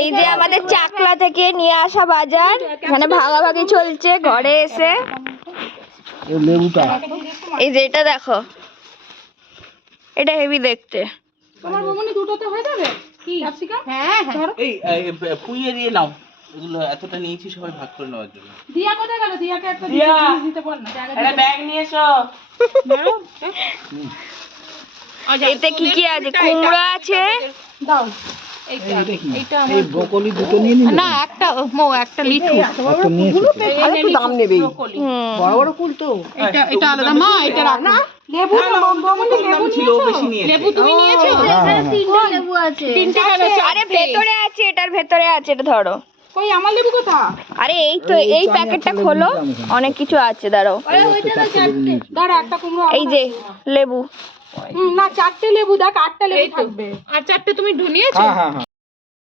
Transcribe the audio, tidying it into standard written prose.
এই যে আমাদের চাকলা থেকে নিয়ে আসা বাজার, মানে ভাগাভাগি চলছে ঘরে এসে। এই যে এটা দেখো, এটা হেভি দেখতে। তোমার বমনি দুটোতে হয়ে যাবে কি ক্যাপসিকাম? হ্যাঁ হ্যাঁ এই পুইয়ে দিয়ে নাও, এগুলো এতটা নিয়েছি সবাই ভাগ করে নেওয়ার জন্য। দিয়া কোথায় গেল? দিয়াকে একটা জিনিস দিতে বল না। আরে ব্যাগ নিয়ে এসো। এতে কি কি আছে? কুমড়ো আছে, দাও। এইটা আমার ব্রোকলি দুটো নিয়ে নিন না, একটা একটা লিচু। একটু দাম নেবে, বড় বড় ফুল তো। এটা আলাদা মা, এটা রাখ না। লেবু তো বমনি লেবু ছিল, বেশি নিয়েছে। লেবু তুমি নিয়েছো? এখানে তিনটে লেবু আছে। তিনটে কেন? আরে ভেতরে আছে, এটার ভেতরে আছে, এটা ধরো। কই আমার লেবু কোথা? আরে এই তো, এই প্যাকেটটা খোলো, অনেক কিছু আছে, দাঁড়াও। দাঁড়া, একটা কুমড়ো। এই যে লেবু, না চারটে লেবু, দেখ 8টা লেবু থাকবে। আর চারটে তুমি নিয়েছো? হ্যাঁ হ্যাঁ।